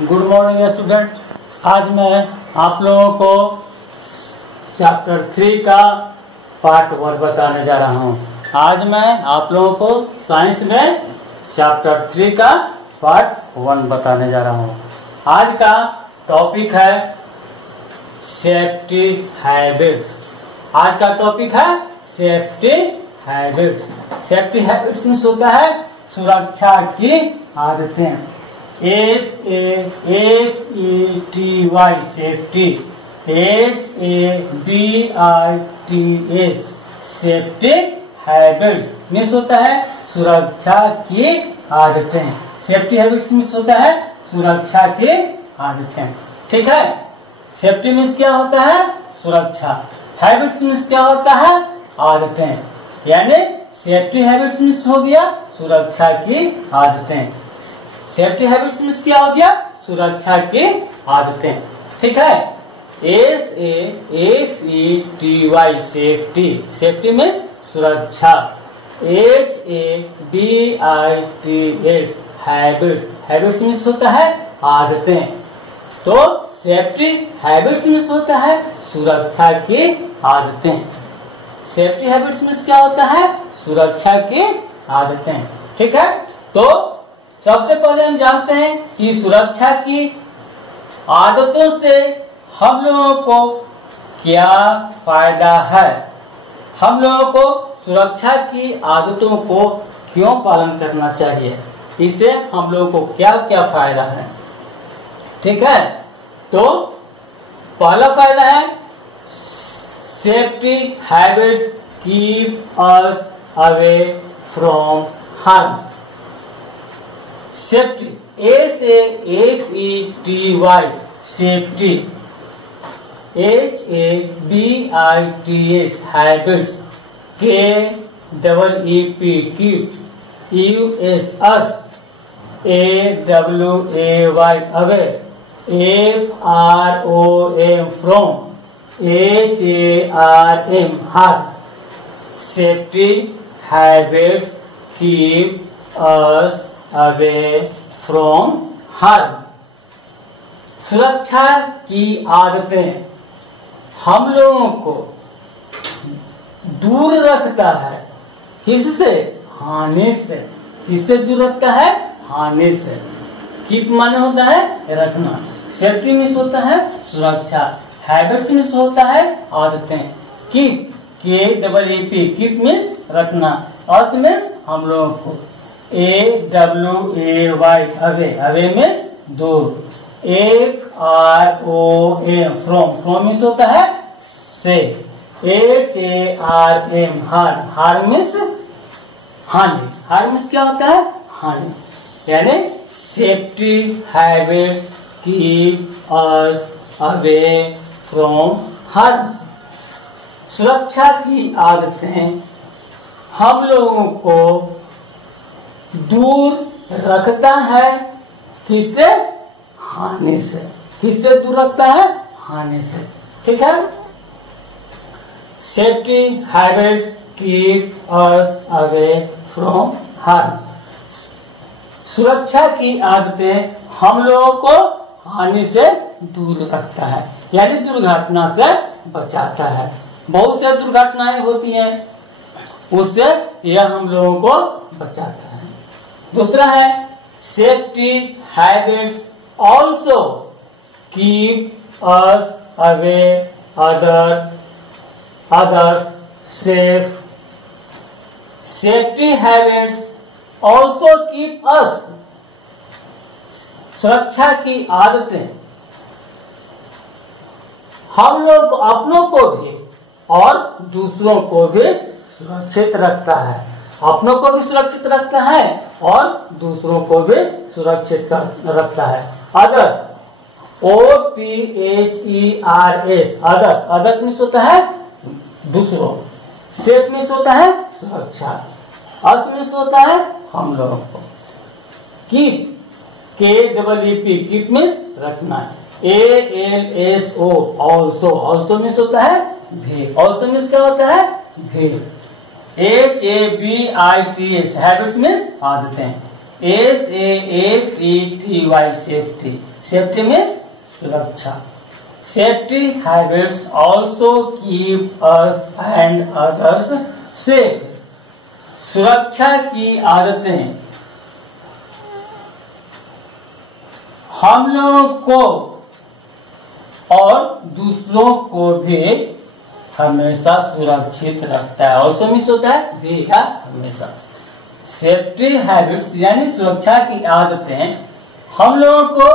Good morning student. आज मैं आप लोगों को चैप्टर 3 का पार्ट 1 बताने जा रहा हूँ। आज मैं आप लोगों को साइंस में चैप्टर 3 का पार्ट 1 बताने जा रहा हूँ। आज का टॉपिक है सेफ्टी हैबिट्स। आज का टॉपिक है सेफ्टी हैबिट्स। सेफ्टी हैबिट्स में होता है सुरक्षा की आदतें। SAFETY safety, HABITS safety habits means होता है सुरक्षा की आदतें। सेफ्टी हैबिट्स मीन्स होता है सुरक्षा की आदतें। ठीक है। सेफ्टी मीन्स क्या होता है? सुरक्षा। हैबिट्स मीन्स क्या होता है? आदतें। यानी सेफ्टी हैबिट्स मीन्स हो गया सुरक्षा की आदतें। सेफ्टी हैबिट्स मीन्स क्या हो गया? सुरक्षा की आदतें। ठीक है। SAFETY सेफ्टी, सेफ्टी मीन्स सुरक्षा। HABITS हैबिट्स, हैबिट्स मीन्स होता है आदतें। तो सेफ्टी हैबिट्स मीन्स होता है सुरक्षा की आदतें। सेफ्टी हैबिट्स मीन्स क्या होता है? सुरक्षा की आदतें। ठीक है। तो सबसे पहले हम जानते हैं कि सुरक्षा की आदतों से हम लोगों को क्या फायदा है। हम लोगों को सुरक्षा की आदतों को क्यों पालन करना चाहिए, इससे हम लोगों को क्या क्या फायदा है। ठीक है। तो पहला फायदा है safety habits keep us away from harm. Safety, SAFETY safety, HABITS habits, KEEP keep, US us, AWAY away, FROM from, HARM harm। Safety habits keep us away from harm. सुरक्षा की आदतें हम लोगों को दूर रखता है। किससे? हानि से। किससे दूर रखता है? हानि से। कीप माने होता है रखना। सेफ्टी मीन्स होता है सुरक्षा। हैबिट्स मीन्स होता है आदतें। कीप, KEEP कीप मीन्स रखना। अस मीन्स हम लोगों को। AWAY अवे, अवे मीन्स दूर। FROM फ्रॉम मीन्स होता है से। HARM हार्म, हार्म मीन्स हानि। हार्म मीन्स क्या होता है? हानि। यानी safety habits keep us away from harm. सुरक्षा की आदतें हम लोगों को दूर रखता है। किससे? हानि से। किससे दूर रखता है? हानि से। ठीक है। Safety habits keep us away from harm. सुरक्षा की आदतें हम लोगों को हानि से दूर रखता है, यानी दुर्घटना से बचाता है। बहुत से दुर्घटनाएं होती हैं, उससे यह हम लोगों को बचाता है। दूसरा है safety habits also keep us away others safe. Safety habits also keep us, सुरक्षा की आदतें हम लोग अपनों को भी और दूसरों को भी सुरक्षित रखता है। अपनों को भी सुरक्षित रखता है और दूसरों को भी सुरक्षित रखता है। Others, OTHERS others, others means होता है दूसरों। सेफ मीन्स होता है सुरक्षा। अस मीन्स होता है हम लोगों को। कीप, KEEP कीप मीन्स रखना। ALSO ऑल्सो, ऑल्सो मीन्स होता है भी। ऑल्सो मीन्स क्या होता है? भी। HABITS हैबिट्स मीन्स आदतें। SAFETY सेफ्टी, सेफ्टी मीन्स सुरक्षा। Safety habits also keep us and others safe. सुरक्षा की आदतें हम लोगों को और दूसरों को भी हमेशा सुरक्षित रखता है। ऑल्सो मीन्स होता है भी या हमेशा। सेफ्टी हैबिट्स यानी सुरक्षा की आदतें हम लोगों को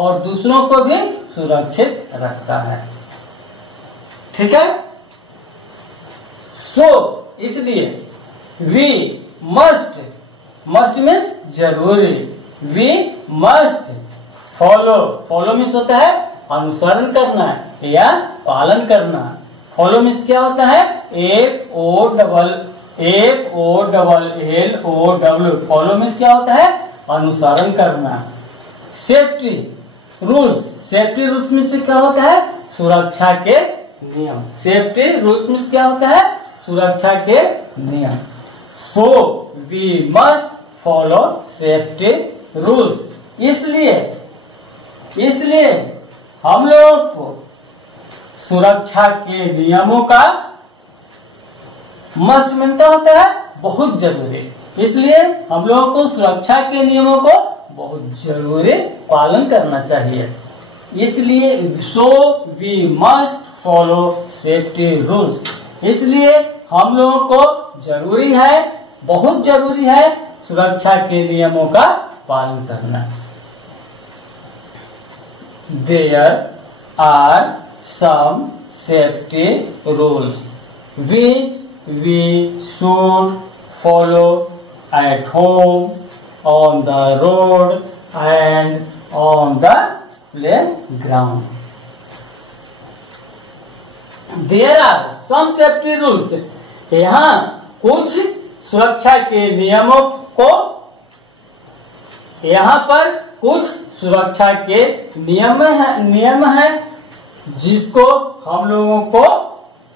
और दूसरों को भी सुरक्षित रखता है। ठीक है। सो इसलिए वी मस्ट मीन्स जरूरी। वी मस्ट फॉलो मीन्स होता है अनुसरण करना या पालन करना। फॉलो मीन्स क्या होता है? FOLLOW। फॉलो मीन्स क्या होता है? अनुसरण करना। सेफ्टी रूल्स में से क्या होता है? सुरक्षा के नियम। सेफ्टी रूल्स में क्या होता है? सुरक्षा के नियम। So we must follow safety rules. इसलिए हम लोगों को सुरक्षा के नियमों का मस्ट मिलता होता है बहुत जरूरी। इसलिए हम लोगों को सुरक्षा के नियमों को बहुत जरूरी पालन करना चाहिए। इसलिए so we must follow safety rules. इसलिए हम लोगों को जरूरी है, बहुत जरूरी है सुरक्षा के नियमों का पालन करना। There are some safety rules which we should follow at home, on the road and on the playground. There are some safety rules. यहाँ कुछ सुरक्षा के नियमों को, यहाँ पर कुछ सुरक्षा के नियम है जिसको हम लोगों को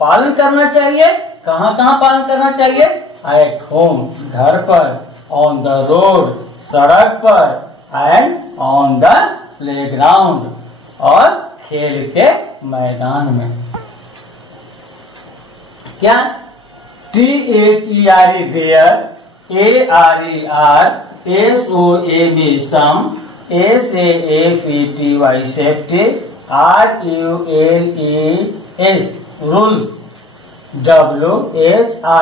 पालन करना चाहिए। कहाँ पालन करना चाहिए? एट होम, घर पर, ऑन द रोड, सड़क पर, एंड ऑन द प्लेग्राउंड, और खेल के मैदान में। क्या? THERE there, ARER, SOAB some, SAFETY safety, RULES rules, WHICH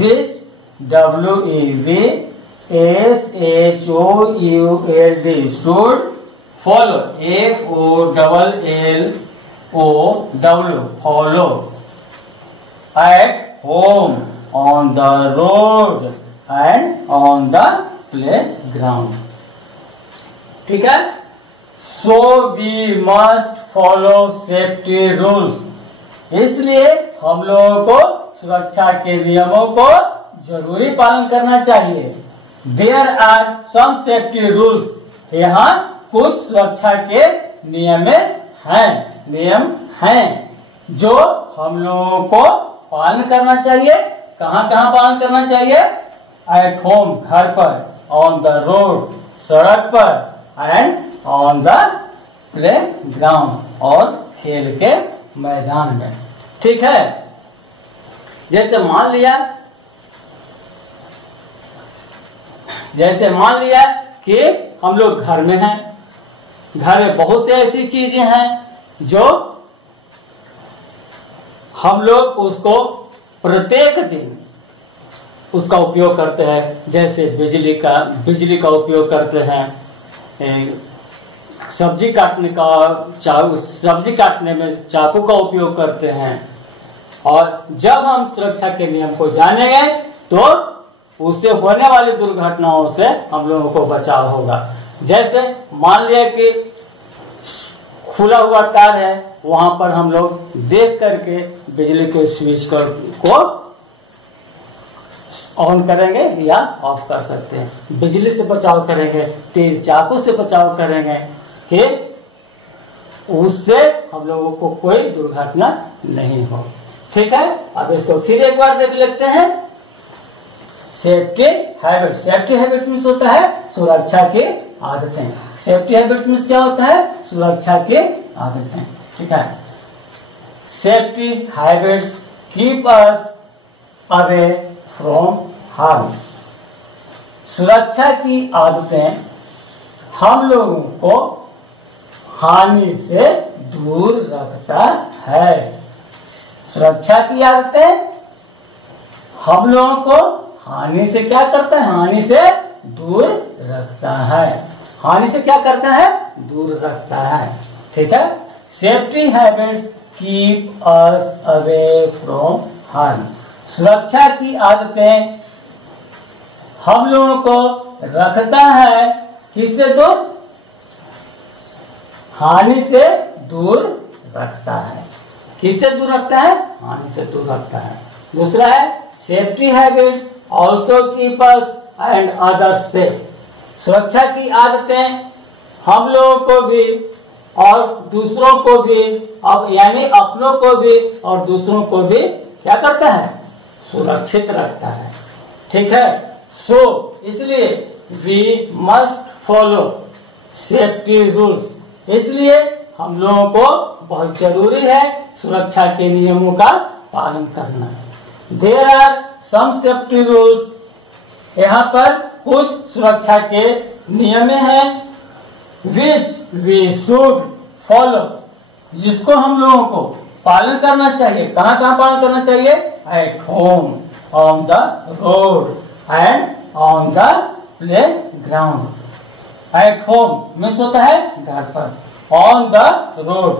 which, WEV SHOULD should, follow, FOLLOW follow, at home, on the road and on the playground। ठीक है। So we must follow safety rules. इसलिए हम लोगों को सुरक्षा के नियमों को जरूरी पालन करना चाहिए। There are some safety rules. यहाँ कुछ सुरक्षा के नियम हैं जो हम लोगों को पालन करना चाहिए। कहाँ पालन करना चाहिए? एट होम, घर पर, ऑन द रोड, सड़क पर, एंड ऑन द प्लेग्राउंड, और खेल के मैदान में। ठीक है। जैसे मान लिया कि हम लोग घर में हैं। घर में बहुत सी ऐसी चीजें हैं जो हम लोग उसको प्रत्येक दिन उसका उपयोग करते हैं। जैसे बिजली का उपयोग करते हैं, सब्जी काटने में चाकू का उपयोग करते हैं। और जब हम सुरक्षा के नियम को जानेंगे तो उससे होने वाली दुर्घटनाओं से हम लोगों को बचाव होगा। जैसे मान लिया कि खुला हुआ तार है, वहां पर हम लोग देख करके बिजली के स्विच को ऑन करेंगे या ऑफ कर सकते हैं। बिजली से बचाव करेंगे, तेज चाकू से बचाव करेंगे कि उससे हम लोगों को कोई दुर्घटना नहीं हो। ठीक है। अब इसको फिर एक बार देख लेते हैं। सेफ्टी हैबिट्स मीन्स होता है सुरक्षा के आदतें। सेफ्टी हैबिट्स में क्या होता है? सुरक्षा की आदतें। ठीक है। Safety habits keep us away from harm. सुरक्षा की आदतें हम लोगों को हानि से दूर रखता है। सुरक्षा की आदतें हम लोगों को हानि से क्या करता है? हानि से दूर रखता है। हानि से क्या करता है? दूर रखता है। ठीक है। Safety habits keep us away from harm. सुरक्षा की आदतें हम लोगों को रखता है किससे दूर? हानि से दूर रखता है। किससे दूर रखता है? हानि से दूर रखता है। दूसरा है safety habits also keep us and others safe. सुरक्षा की आदतें हम लोगों को भी और दूसरों को भी, अब यानी अपनों को भी और दूसरों को भी क्या करता है? सुरक्षित रखता है। ठीक है। सो इसलिए we must follow safety rules. इसलिए हम लोगों को बहुत जरूरी है सुरक्षा के नियमों का पालन करना। There are some safety rules. यहाँ पर कुछ सुरक्षा के नियम हैं विच वी शुड फॉलो, जिसको हम लोगों को पालन करना चाहिए। कहाँ कहाँ पालन करना चाहिए? At home, on the road and on the play ground. At home means होता है घर पर, ऑन द रोड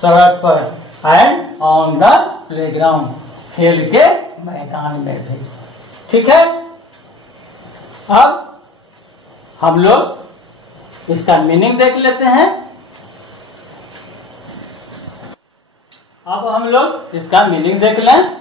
सड़क पर, and on the play ground खेल के मैदान में भी। ठीक है। अब हम लोग इसका मीनिंग देख लेते हैं। अब हम लोग इसका मीनिंग देख लें।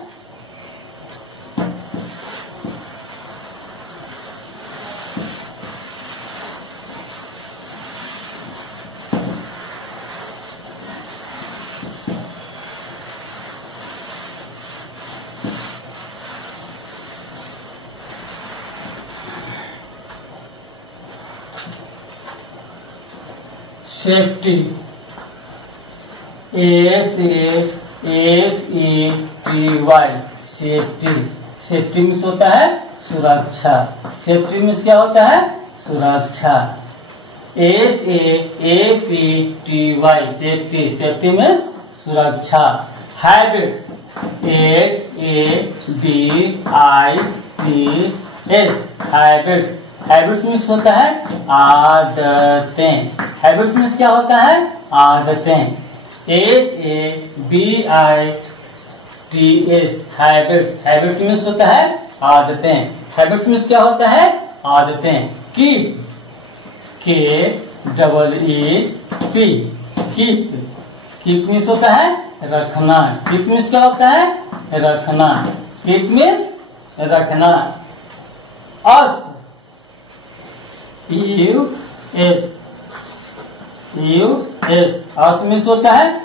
Safety, SAFETY, safety. Safety means होता है सुरक्षा। सेफ्टी मीन्स क्या होता है? सुरक्षा। SAFETY, safety. सेफ्टी मीन्स सुरक्षा। Habits, HABITS, habits. Habits means होता है आदतें। हैबिट्स मीन्स क्या होता है? आदतें। HABITS, habits. हैबिट्स मीन्स होता है आदतें। हैबिट्स मीन्स क्या होता है? आदतें। Keep, KEEP, keep. Keep means होता है रखना। कीप मीन्स क्या होता है? रखना। कीप मीन्स रखना। अस, US, अस मीन्स होता है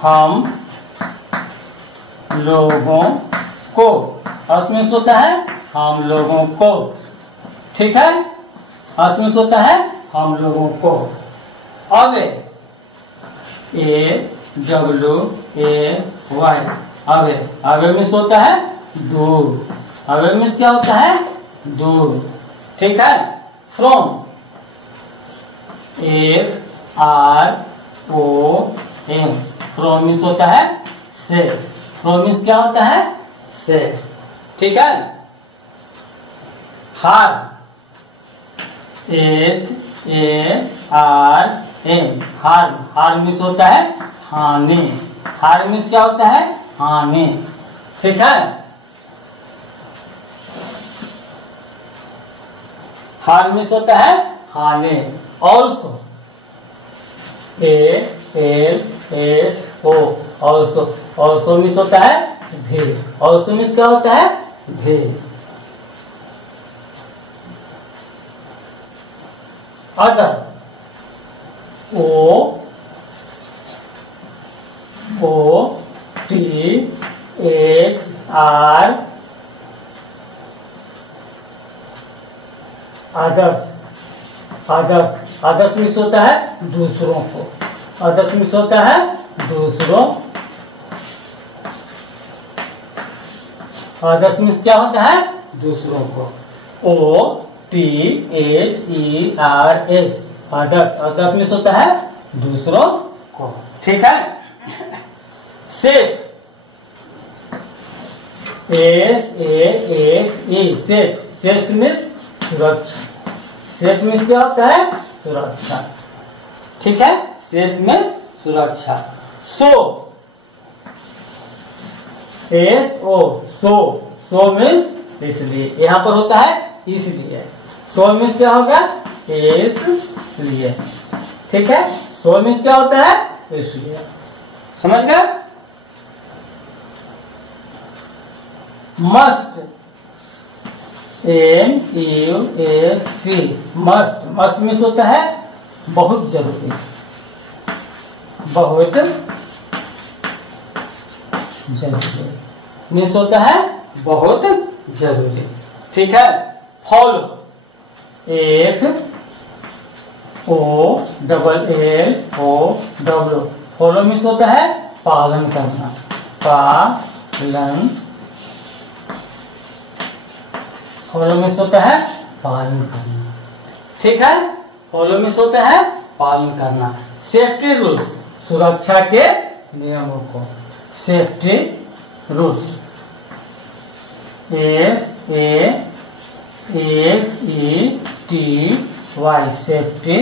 हम लोगों को। अस मीन्स होता है हम लोगों को। ठीक है। अस मीन्स होता है हम लोगों को। Away, AWAY, away. Away means होता है दूर। अवे मीन्स क्या होता है? दूर। ठीक है। फ्रॉम, FROM, फ्रॉम मीन्स होता है से। फ्रॉम मीन्स क्या होता है? से। ठीक है। Harm, HARM, harm. Harm means होता है हानि। हार्म मीन्स क्या होता है? हानि। ठीक है। हार्म मीन्स होता है हानि। Also, ALSO, also. Also means होता है भी। ऑल्सो मीन्स क्या होता है? भी। Other, OTHR, others. Others, others means होता है दूसरों को, अदर्स मीन्स होता है दूसरों, अदर्स मीन्स क्या होता है दूसरों को, OTHERS, अदर्स, अदर्स मीन्स होता है दूसरों को, ठीक है। Safe, SAFE, safe, safe means सुरक्षा, सेफ मीन्स क्या होता है सुरक्षा, ठीक है, सेफ मीन्स सुरक्षा। सो, SO, सो, सो मीन्स इसलिए, यहाँ पर होता है इसलिए, सो मीन्स क्या होगा इसलिए, ठीक है, सो मीन्स क्या होता है इसलिए, समझ गए। Must, MUST, must, must means होता है बहुत जरूरी, बहुत जरूरी मीन्स होता है बहुत जरूरी, ठीक है। फॉलो, FOLLO, फॉलो मीन्स होता है पालन करना, पालन, फॉलो मीन्स होता है पालन करना, ठीक है, फॉलो मीन्स होता है पालन करना। सेफ्टी रूल्स, सुरक्षा के नियमों को, safety rules, SAFETY, safety,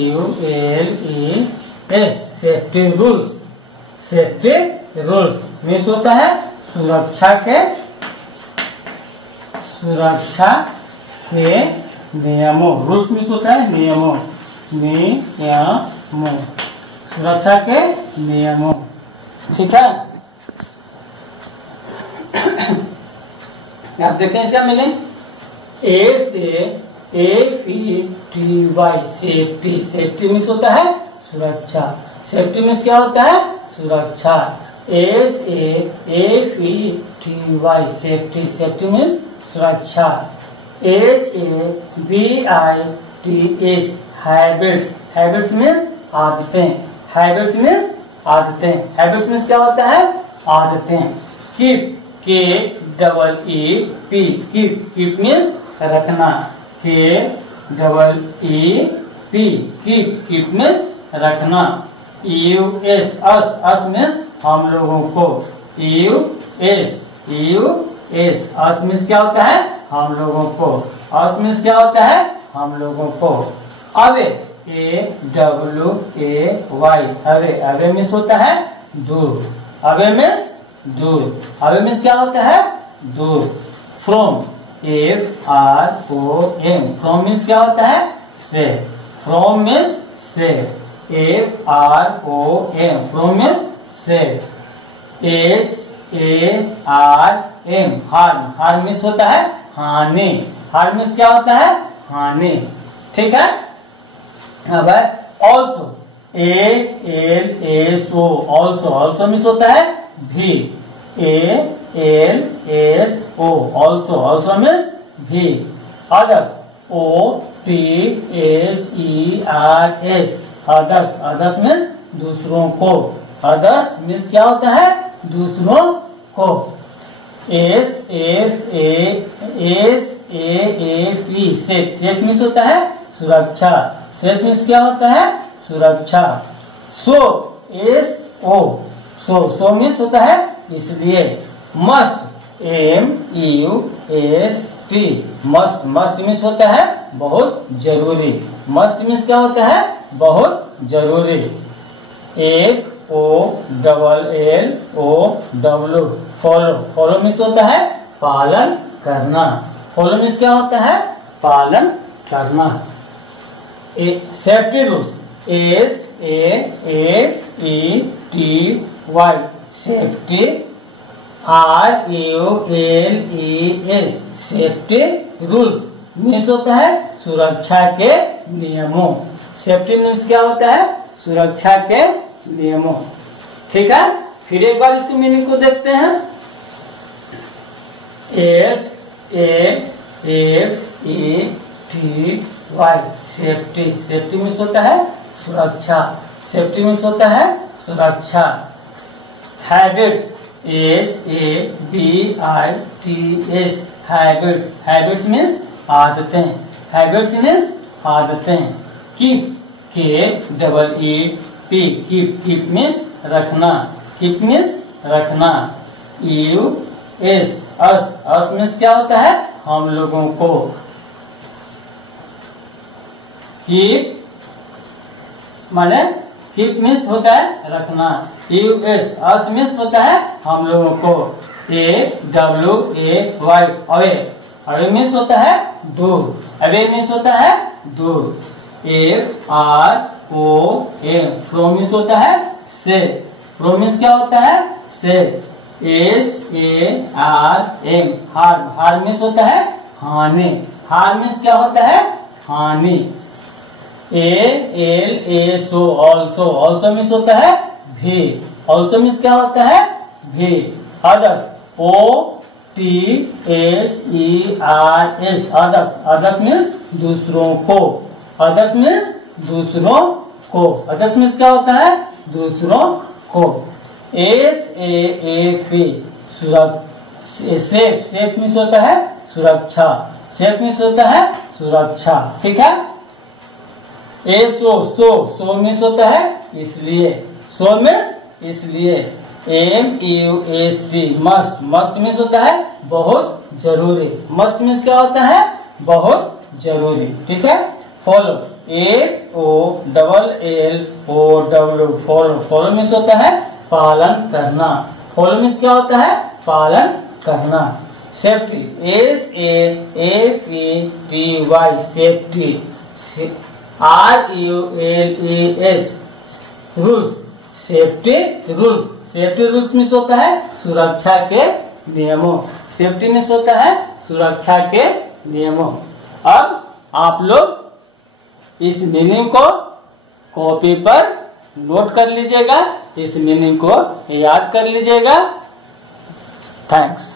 RULES, safety rules, safety rules means होता है सुरक्षा के नियमों, रूल्स मीन्स होता है नियमों, नियमों, सुरक्षा के नियमों, ठीक है। आप देखें इसका meaning, SAFETY, safety, safety means होता है सुरक्षा, सेफ्टी मीन्स क्या होता है सुरक्षा, SAFETY, सेफ्टी, सेफ्टी मीन्स सुरक्षा। HABITS, हैबिट्स, हैबिट्स मीन्स आदतें, हैबिट्स मीन्स आदतें, हैबिट्स मीन्स क्या होता है आदतें। Keep, KEEP, keep, keep means रखना, KEEP, कीप, कीप मीन्स रखना। US, अस मीन्स हम लोगों को, US, अस मीन्स क्या होता है हम लोगों को, अस मीन्स क्या होता है हम लोगों को। Away, AWAY, away, away means होता है दूर, अवे मीन्स दूर, अवे मीन्स क्या होता है दूर। फ्रॉम, FROM, फ्रॉम मीन्स क्या होता है से, फ्रॉम मीन्स से, FROM, फ्रॉम मीन्स से। HARM, हार्म, हार्म मीन्स होता है हानि, हार्म मीन्स क्या होता है हानि, ठीक है। अब also, ALSO, also, also means होता है भी, ALSO, ऑल्सो, ऑल्सो मीन्स भी। Others, OTHERS, others, others means दूसरों को, अदर्स मीन्स क्या होता है दूसरों को। SAFE, सेफ, सेफ मीन्स होता है सुरक्षा, सेफ मीन्स क्या होता है सुरक्षा। सो, SO, सो मीन्स होता है इसलिए। Must, MUST, must, must means होता है बहुत जरूरी, मस्ट मीन्स क्या होता है बहुत जरूरी। FOLLOW, फॉलो, फॉलो मीन्स होता है पालन करना, फॉलो मीन्स क्या होता है पालन करना। Safety rules, SAFETY, safety, RULES, safety rules means होता है सुरक्षा के नियमों, सेफ्टी मीन्स क्या होता है सुरक्षा के नियमों, ठीक है। फिर एक बार इसको मीनिंग को देखते हैं। SAFETY, Y safety, safety means होता है सुरक्षा, सेफ्टी मीन्स होता है सुरक्षा। Habits HABITS habits, habits means आदतें, हैबिट्स मीन्स आदतें। कीप KEEP कीप मीन्स रखना, कीप मीन्स रखना। अस मीन्स क्या होता है हम लोगों को। कीप माने कीप मीन्स होता है रखना, अस मीन्स होता है हम लोगों को। AWAY अवे, अवे मीन्स होता है दूर, अवे मीन्स होता है दूर। FROM फ्रॉम मीन्स होता है से, फ्रॉम मीन्स क्या होता है से। HARM हार्म मीन्स होता है हानि, हार्म मीन्स क्या होता है हानि। ALSO ऑल्सो मीन्स होता है भी, ऑल्सो मीन्स क्या होता है भी। अदर्स OTHERS अदर्स मीन्स दूसरों को, अदर्स मीन्स दूसरों को, अदर्स मीन्स क्या होता है दूसरों को। SAFE सेफ मीन्स होता है सुरक्षा, सेफ मीन्स होता है सुरक्षा, ठीक है। सो मीन्स होता है इसलिए, सो मीन्स इसलिए। MUST मस्ट मीन्स होता है बहुत जरूरी, मस्ट मीन्स क्या होता है बहुत जरूरी, ठीक है। फॉलो FOLLOW फॉलो मीन्स होता है पालन करना, फॉलो मीन्स क्या होता है पालन करना। Safety SAFETY safety. RULES rules, safety rules, safety rules means होता है सुरक्षा के नियमों, सेफ्टी मीन्स होता है सुरक्षा के नियमों। अब आप लोग इस मीनिंग को कॉपी पर नोट कर लीजिएगा, इस मीनिंग को याद कर लीजिएगा। थैंक्स।